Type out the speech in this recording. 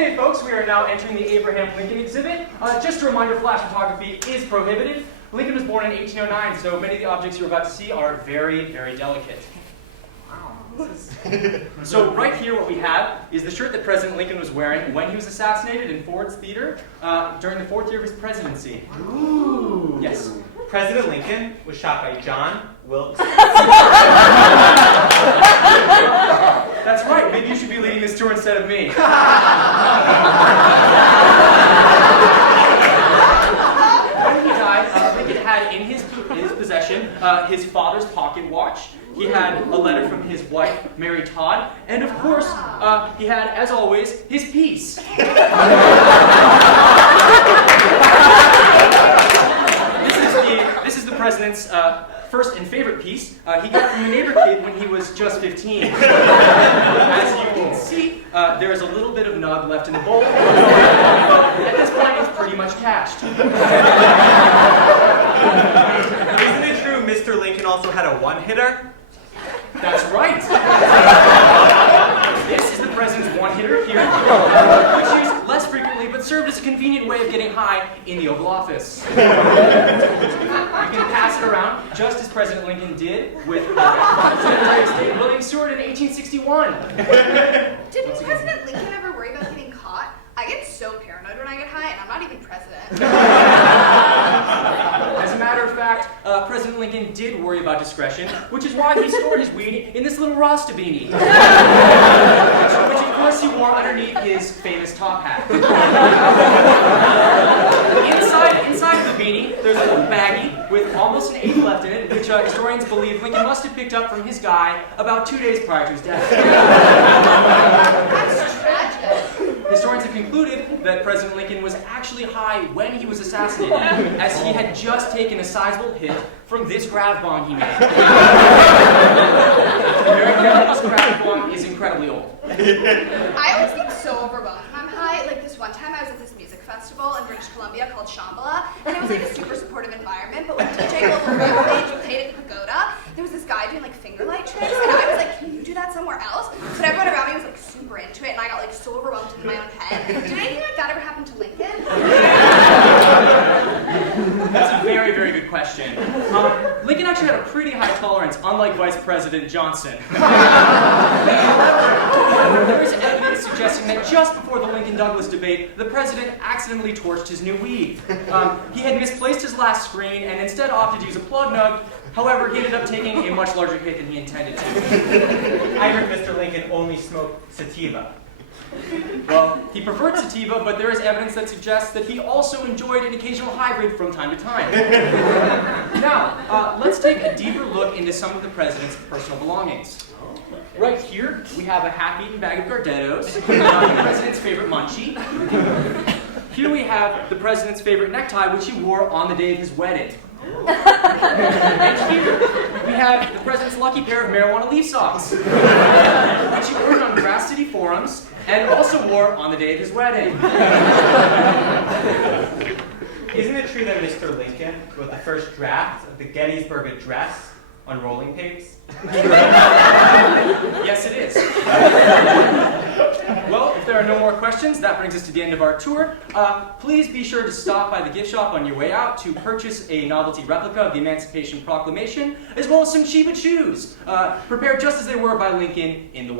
Okay, folks, we are now entering the Abraham Lincoln exhibit. Just a reminder, flash photography is prohibited. Lincoln was born in 1809, so many of the objects you're about to see are very, very delicate. Wow. So right here what we have is the shirt that President Lincoln was wearing when he was assassinated in Ford's Theater during the 4th year of his presidency. Ooh. Yes. President Lincoln was shot by John Wilkes. That's right. Maybe you should be leading this tour instead of me. When he died, Lincoln had in his possession his father's pocket watch. He had a letter from his wife, Mary Todd, and of course, he had, as always, his piece. This is the president's first and favorite piece. He got it from a neighbor kid when he was just 15. As you can see, there is a little bit of nug left in the bowl. At this point, it's pretty much cashed. Isn't it true Mr. Lincoln also had a one-hitter? That's right. This is the president's one-hitter here, which used less frequently but served as a convenient way of getting high in the Oval Office. You can pass it around just as President Lincoln did with Secretary of State William Seward in 1861. Did President Lincoln ever worry about getting caught? I get so paranoid when I get high, and I'm not even president. As a matter of fact, President Lincoln did worry about discretion, which is why he stored his weed in this little Rasta beanie, which of course he wore underneath his famous top hat. Inside the beanie, there's a little baggie with almost an eighth left in it, which historians believe Lincoln must have picked up from his guy about 2 days prior to his death. That's tragic. Historians have concluded that President Lincoln was actually high when he was assassinated, as he had just taken a sizable hit from this grav bong he made. This grav bong is incredibly old. I always get so overwhelmed when I'm high. Like this one time I was at this music festival in British Columbia called Shambhala, and it was like a super supportive environment, but when DJ Global Rampage played at the Pagoda, there was this guy doing like finger light tricks, and I was like, can you do that somewhere else? But everyone around me was like super into it, and I got like so overwhelmed in my own head. Did anything like that ever happen to Lincoln? That's a very, very good question. Lincoln actually had a pretty high tolerance, unlike Vice President Johnson. There is evidence suggesting that just before the Lincoln-Douglas debate, the president accidentally torched his new weed. He had misplaced his last screen and instead opted to use a plug nug. However, he ended up taking a much larger hit than he intended to. I heard Mr. Lincoln only smoked sativa. Well, he preferred sativa, but there is evidence that suggests that he also enjoyed an occasional hybrid from time to time. Now, let's take a deeper look into some of the president's personal belongings. Right here, we have a half-eaten bag of Gardettos, the president's favorite munchie. Here we have the president's favorite necktie, which he wore on the day of his wedding. And here, we have the president's lucky pair of marijuana leaf socks, which he ordered on Grass City forums and also wore on the day of his wedding. Isn't it true that Mr. Lincoln wrote the first draft of the Gettysburg Address on rolling tapes? Yes, it is. Well, if there are no more questions, that brings us to the end of our tour. Please be sure to stop by the gift shop on your way out to purchase a novelty replica of the Emancipation Proclamation, as well as some Chiba shoes, prepared just as they were by Lincoln in the White